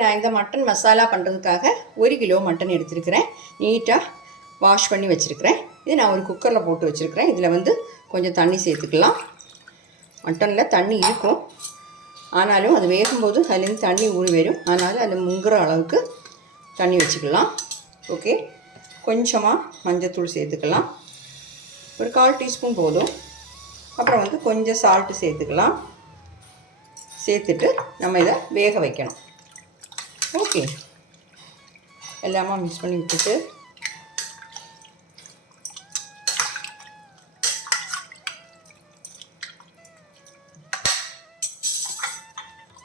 நான் இந்த மட்டன் மசாலா பண்ணுறதுக்காக 1 கிலோ மட்டன் எடுத்துருக்கிறேன். நீட்டாக வாஷ் பண்ணி வச்சுருக்கிறேன். இது நான் ஒரு குக்கரில் போட்டு வச்சுருக்கிறேன். இதில் வந்து கொஞ்சம் தண்ணி சேர்த்துக்கலாம். மட்டனில் தண்ணி இருக்கும், ஆனாலும் அது வேகும்போது அதுலேருந்து தண்ணி ஊறி வரும். அதனால் அது முங்குற அளவுக்கு தண்ணி வச்சுக்கலாம். ஓகே, கொஞ்சமாக மஞ்சத்தூள் சேர்த்துக்கலாம். ஒரு 1/4 டீஸ்பூன் போதும். அப்புறம் வந்து கொஞ்சம் சால்ட்டு சேர்த்துக்கலாம். சேர்த்துட்டு நம்ம இதை வேக வைக்கணும். ஓகே, எல்லாமே மிக்ஸ் பண்ணி விட்டுட்டு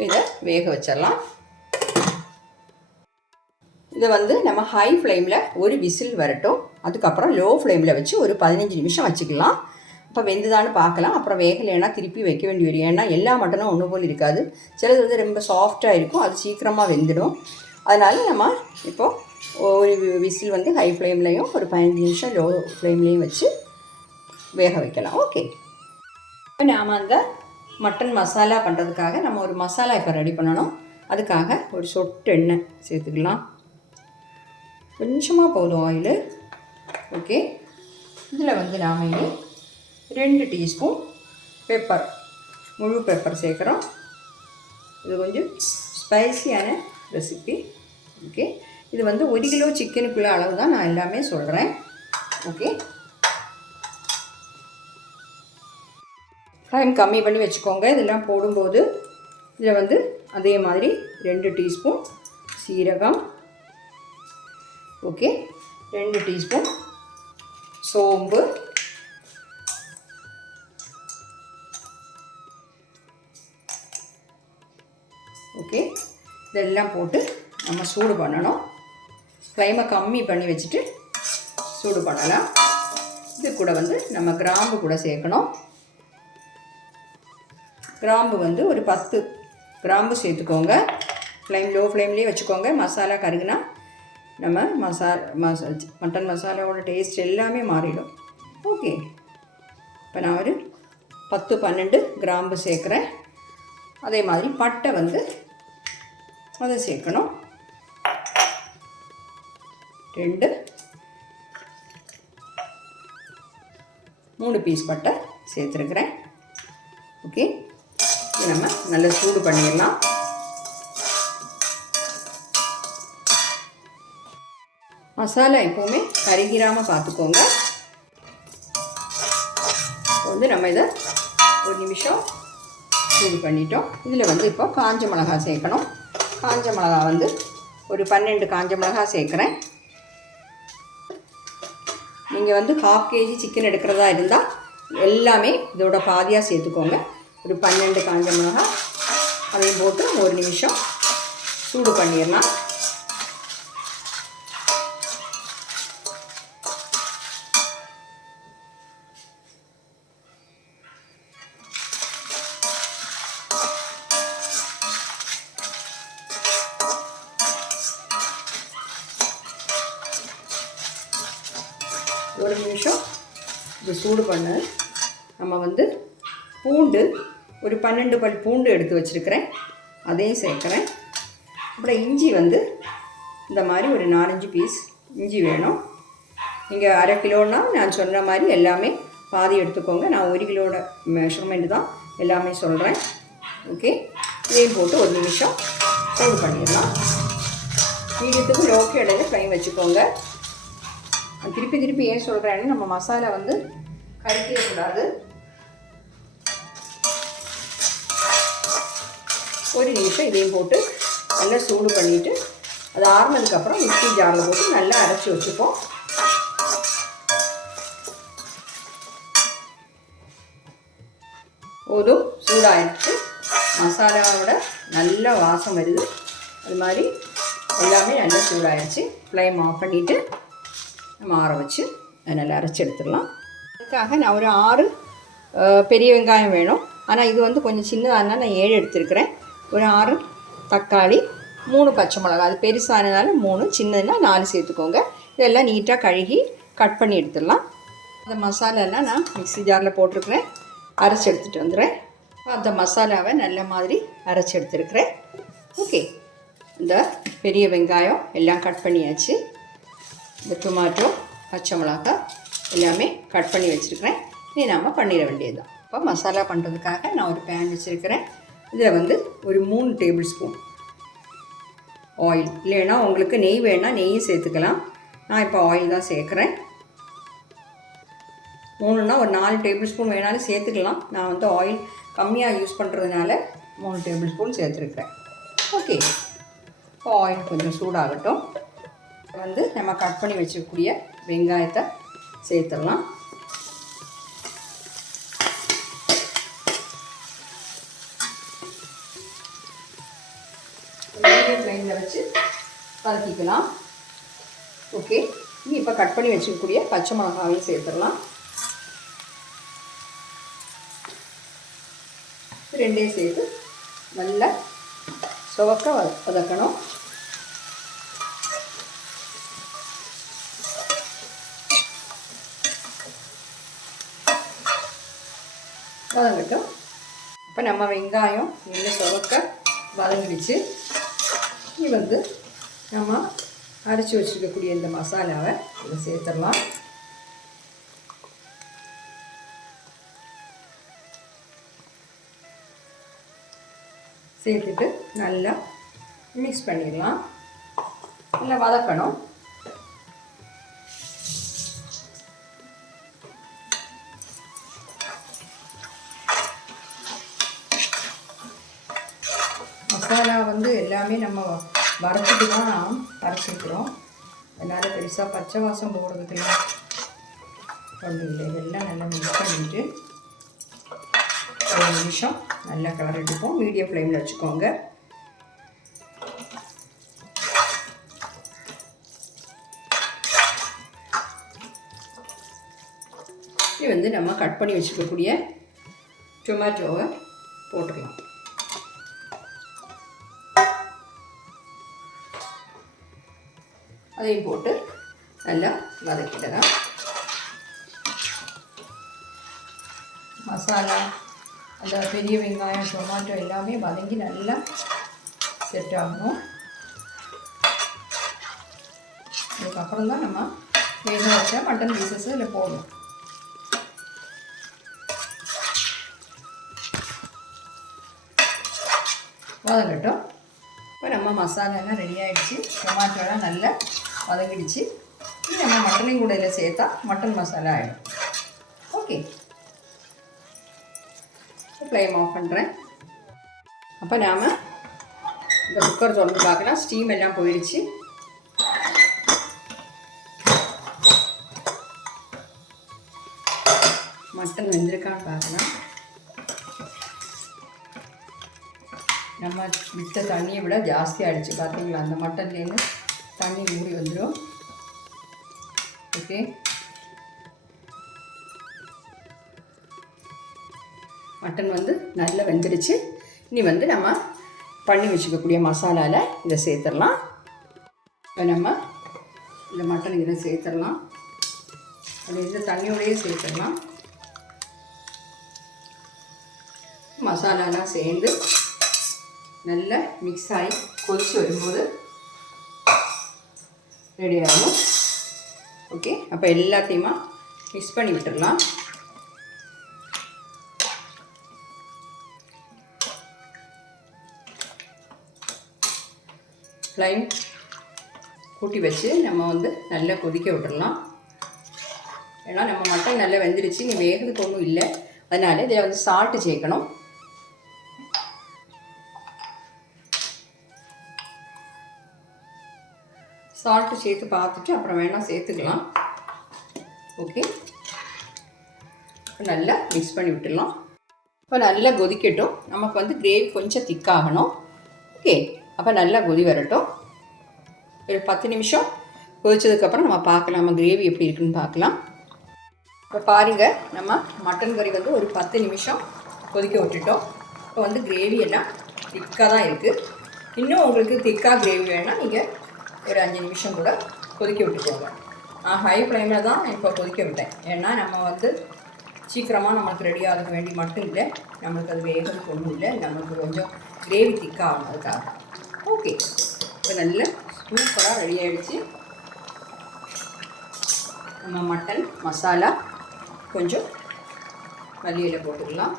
இதை வேக வச்சிடலாம். இதை வந்து நம்ம ஹை ஃப்ளேமில் ஒரு விசில் வரட்டும். அதுக்கப்புறம் லோ ஃப்ளேமில் வச்சு ஒரு 15 நிமிஷம் வச்சுக்கலாம். இப்போ வெந்துதான்னு பார்க்கலாம். அப்புறம் வேகலைன்னா திருப்பி வைக்க வேண்டி வரும். ஏன்னா எல்லா மட்டனும் ஒன்று போல் இருக்காது. சிலது வந்து ரொம்ப சாஃப்டாக இருக்கும், அது சீக்கிரமாக வெந்துடும். அதனால் நம்ம இப்போது ஒரு விசில் வந்து ஹை ஃப்ளேம்லேயும் ஒரு 15 நிமிஷம் லோ ஃப்ளேம்லேயும் வச்சு வேக வைக்கலாம். ஓகே, இப்போ நாம் அந்த மட்டன் மசாலா பண்ணுறதுக்காக நம்ம ஒரு மசாலா இப்போ ரெடி பண்ணணும். அதுக்காக ஒரு சொட்டு எண்ணெய் சேர்த்துக்கலாம். கொஞ்சமாக போதும் ஆயில். ஓகே, இதில் வந்து நாம் இனி 2 டீஸ்பூன் பெப்பர், முழு பெப்பர் சேர்க்குறோம். இது கொஞ்சம் ஸ்பைசியான ரெசிபி. ஓகே, இது வந்து 1 கிலோ சிக்கனுக்குள்ள அளவு தான் நான் எல்லாமே சொல்கிறேன். ஓகே, ஃப்ளேம் கம்மி பண்ணி வச்சுக்கோங்க. இதெல்லாம் போடும்போது இதில் வந்து அதே மாதிரி 2 டீஸ்பூன் சீரகம். ஓகே, 2 டீஸ்பூன் சோம்பு. ஓகே, இதெல்லாம் போட்டு நம்ம சூடு பண்ணணும். ஃப்ளேமை கம்மி பண்ணி வச்சுட்டு சூடு பண்ணலாம். இது கூட வந்து நம்ம கிராம்பு கூட சேர்க்கணும். கிராம்பு வந்து ஒரு 10 கிராம்பு சேர்த்துக்கோங்க. லோ ஃப்ளேம்லேயே வச்சுக்கோங்க. மசாலா கருகுனா நம்ம மட்டன் மசாலாவோட டேஸ்ட் எல்லாமே மாறிடும். ஓகே, இப்போ நான் ஒரு 10-12 கிராம்பு சேர்க்குறேன். அதே மாதிரி பட்டை வந்து அதை சேர்க்கணும். 3 பீஸ் பட்டை சேர்த்துருக்குறேன். ஓகே, இது நம்ம நல்லா சூடு பண்ணிடலாம். மசாலா எப்போவுமே கருகிராமல் பார்த்துக்கோங்க. வந்து நம்ம இதை 1 நிமிஷம் சூடு பண்ணிட்டோம். இதில் வந்து இப்போ காஞ்ச மிளகா சேர்க்கணும். காஞ்ச மிளகா வந்து ஒரு 12 காஞ்ச மிளகா சேர்க்குறேன். நீங்கள் வந்து 1/2 kg சிக்கன் எடுக்கிறதா இருந்தால் எல்லாமே இதோட பாதியாக சேர்த்துக்கோங்க. ஒரு 12 காஞ்ச மிளகா அதையும் போட்டு 1 நிமிஷம் சூடு பண்ணிடலாம். ஒரு நிமிஷம் இது சூடு பண்ண நம்ம வந்து பூண்டு ஒரு 12 பல் பூண்டு எடுத்து வச்சுருக்கிறேன், அதையும் சேர்க்குறேன். அப்புறம் இஞ்சி வந்து இந்த மாதிரி ஒரு 4-5 பீஸ் இஞ்சி வேணும். நீங்கள் 1/2 கிலோன்னா நான் சொன்ன மாதிரி எல்லாமே பாதி எடுத்துக்கோங்க. நான் 1 கிலோட மெஷர்மெண்ட் தான் எல்லாமே சொல்கிறேன். ஓகே, இதையும் போட்டு 1 நிமிஷம் சூடு பண்ணிடலாம். மீடியத்துக்கு லோக்கு இடையில ஃப்ளைம் வச்சுக்கோங்க. திருப்பி ஏன் சொல்கிறேன்னு நம்ம மசாலா வந்து கறிக்கக்கூடாது. 1 நிமிஷம் இதையும் போட்டு நல்லா சூடு பண்ணிவிட்டு அது ஆறுனதுக்கப்புறம் மிக்ஸி ஜாரில் போட்டு நல்லா அரைச்சி வச்சுப்போம். போதும், சூடாகிடுச்சு. மசாலாவோட நல்ல வாசம் வருது. அது மாதிரி எல்லாமே நல்லா சூடாகிடுச்சு. ஃப்ளேம் ஆஃப் பண்ணிவிட்டு நம்ம ஆற வச்சு அதை நல்லா அரைச்சி எடுத்துடலாம். அதுக்காக நான் ஒரு 6 பெரிய வெங்காயம் வேணும். ஆனால் இது வந்து கொஞ்சம் சின்னதானா நான் 7 எடுத்துருக்கிறேன். ஒரு 6 தக்காளி, 3 பச்சை மிளகா. அது பெருசானதுனால 3, சின்னதுன்னா 4 சேர்த்துக்கோங்க. இதெல்லாம் நீட்டாக கழுகி கட் பண்ணி எடுத்துடலாம். அந்த மசாலாலாம் நான் மிக்ஸி ஜாரில் போட்டிருக்கிறேன், அரைச்சி எடுத்துகிட்டு வந்துடுறேன். அந்த மசாலாவை நல்ல மாதிரி அரைச்சி எடுத்துருக்கிறேன். ஓகே, இந்த பெரிய வெங்காயம் எல்லாம் கட் பண்ணியாச்சு. இந்த டொமாட்டோ, பச்சை மிளகாய் எல்லாமே கட் பண்ணி வச்சுருக்கிறேன். இனி நாம் பண்ணிட வேண்டியது தான். இப்போ மசாலா பண்ணுறதுக்காக நான் ஒரு பேன் வச்சுருக்கிறேன். இதில் வந்து ஒரு 3 டேபிள் ஸ்பூன் ஆயில், இல்லைன்னா உங்களுக்கு நெய் வேணால் நெய்யும் சேர்த்துக்கலாம். நான் இப்போ ஆயில் தான் சேர்க்குறேன். 3ன்னா ஒரு 4 டேபிள் ஸ்பூன் வேணாலும் சேர்த்துக்கலாம். நான் வந்து ஆயில் கம்மியாக யூஸ் பண்ணுறதுனால 3 டேபிள் ஸ்பூன் சேர்த்துருக்கேன். ஓகே, இப்போ ஆயில் கொஞ்சம் சூடாகட்டும். வந்து நம்ம கட் பண்ணி வச்சுக்கக்கூடிய வெங்காயத்தை சேர்த்துடலாம். மீடியம் ஃப்ளேமில் வச்சு வதக்கிக்கலாம். ஓகே, இனி இப்போ கட் பண்ணி வச்சுக்கக்கூடிய பச்சை மிளகாவையும் சேர்த்துடலாம். ரெண்டையும் சேர்த்து நல்லா சுவக்க வதக்கணும். வதங்கட்டும். இப்போ நம்ம வெங்காயம் நல்லா சுவக்க வதங்கிடுச்சு. இது வந்து நம்ம அரைச்சி வச்சுருக்கக்கூடிய இந்த மசாலாவை இதில் சேர்த்துடலாம். சேர்த்துட்டு நல்லா மிக்ஸ் பண்ணிடலாம். நல்லா வதக்கணும். மசாலா வந்து எல்லாமே நம்ம வறுத்துட்டு தான் அரைச்சிக்கிறோம். அதனால் பெருசாக பச்சை வாசம் போடுறதுக்கெல்லாம் ஒன்றும் இல்லை. இதெல்லாம் நல்லா மிக்ஸ் பண்ணிவிட்டு ஒரு நிமிஷம் நல்லா கலர் எடுப்போம். மீடியம் ஃப்ளேமில் வச்சுக்கோங்க. இது வந்து நம்ம கட் பண்ணி வச்சுக்கக்கூடிய டொமேட்டோவை போட்டுக்கலாம். அதையும் போட்டு நல்லா வதக்கிடலாம். மசாலா, அந்த பெரிய வெங்காயம், டொமாட்டோ எல்லாமே வதங்கி நல்லா செட் ஆகணும். அதுக்கப்புறம் தான் நம்ம வேக வச்ச மட்டன் பீசஸ் இதில் போடணும். வதங்கட்டும். இப்போ நம்ம மசாலாலாம் ரெடி ஆகிடுச்சு. டொமாட்டோலாம் நல்லா வதங்கிடுச்சு. இது நம்ம மட்டனையும் கூட இதில் சேர்த்தா மட்டன் மசாலா ஆகிடும். ஓகே, ஃப்ளேம் ஆஃப் பண்ணுறேன். அப்போ நாம் இந்த குக்கர் திறந்து பார்க்கலாம். ஸ்டீம் எல்லாம் போயிடுச்சு. மட்டன் வெந்திருக்கான்னு பார்க்கலாம். நம்ம விட்ட தண்ணியை விட ஜாஸ்தி ஆகிடுச்சு. பார்த்தீங்களா, அந்த மட்டன்லேருந்து தண்ணி ஊறி வந்துடும். ஓகே, மட்டன் வந்து நல்லா வெந்துடுச்சு. இனி வந்து நம்ம பண்ணி வச்சுக்கக்கூடிய மசாலாவில் இதை சேர்த்துடலாம். இப்போ நம்ம இந்த மட்டன் இதில் சேர்த்துடலாம். அது இந்த தண்ணியோடையே சேர்த்துடலாம். மசாலாலாம் சேர்ந்து நல்லா மிக்ஸ் ஆகி கொதிச்சு வரும்போது ரெடி ஆகும். ஓகே, அப்போ எல்லாத்தையுமா மிக்ஸ் பண்ணி விட்டுடலாம். ஃப்ளைம் கூட்டி வச்சு நம்ம வந்து நல்லா கொதிக்க விட்டுடலாம். ஏன்னா நம்ம மட்டன் நல்லா வெந்துடுச்சு. நீ வேகிறதுக்கு ஒன்றும் இல்லை. அதனால் இதில் வந்து சால்ட்டு சேர்க்கணும். சால்ட்டு சேர்த்து பார்த்துட்டு அப்புறம் வேணால் சேர்த்துக்கலாம். ஓகே, நல்லா மிக்ஸ் பண்ணி விட்டுடலாம். இப்போ நல்லா கொதிக்கட்டும். நமக்கு வந்து கிரேவி கொஞ்சம் திக்காகணும். ஓகே, அப்போ நல்லா கொதி வரட்டும். ஒரு 10 நிமிஷம் கொதிச்சதுக்கப்புறம் நம்ம பார்க்கலாம், நம்ம கிரேவி எப்படி இருக்குன்னு பார்க்கலாம். இப்போ பாருங்கள், நம்ம மட்டன் கறி வந்து ஒரு 10 நிமிஷம் கொதிக்க விட்டுட்டோம். இப்போ வந்து கிரேவி எல்லாம் திக்காக தான் இருக்குது. இன்னும் உங்களுக்கு திக்காக கிரேவி வேணால் நீங்கள் ஒரு 5 நிமிஷம் கூட கொதிக்க விட்டுக்கோங்க. நான் ஹை ஃப்ளேமில் தான் இப்போ கொதிக்க விட்டேன். ஏன்னா நம்ம வந்து சீக்கிரமாக நம்மளுக்கு ரெடி ஆக வேண்டி மட்டும் இல்லை, நம்மளுக்கு அது வேகிறதுக்கு ஒன்றும் இல்லை, நம்மளுக்கு கொஞ்சம் கிரேவி திக்காக ஆகும். அதுக்காக ஓகே. இப்போ நல்ல சூப்பராக ரெடி ஆகிடுச்சு. நம்ம மட்டன் மசாலா கொஞ்சம் மல்லியில் போட்டுக்கலாம்.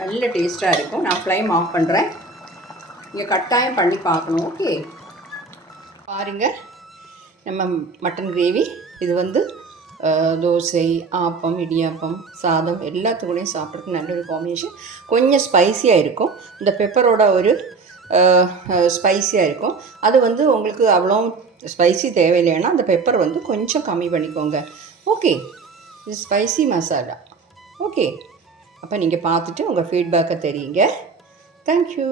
நல்ல டேஸ்ட்டாக இருக்கும். நான் ஃப்ளேம் ஆஃப் பண்ணுறேன். நீங்கள் கட்டாயம் பண்ணி பார்க்கணும். ஓகே, பாருங்கள் நம்ம மட்டன் கிரேவி. இது வந்து தோசை, ஆப்பம், இடியாப்பம், சாதம் எல்லாத்துக்கூடையும் சாப்பிட்றதுக்கு நல்ல ஒரு காம்பினேஷன். கொஞ்சம் ஸ்பைஸியாக இருக்கும். இந்த பெப்பரோட ஒரு ஸ்பைஸியாக இருக்கும். அது வந்து உங்களுக்கு அவ்வளோ ஸ்பைசி தேவையில்லைன்னா அந்த பெப்பர் வந்து கொஞ்சம் கம்மி பண்ணிக்கோங்க. ஓகே, இது ஸ்பைசி மசாலா. ஓகே, அப்போ நீங்கள் பார்த்துட்டு உங்கள் ஃபீட்பேக்கை தெரியுங்க. தேங்க்யூ.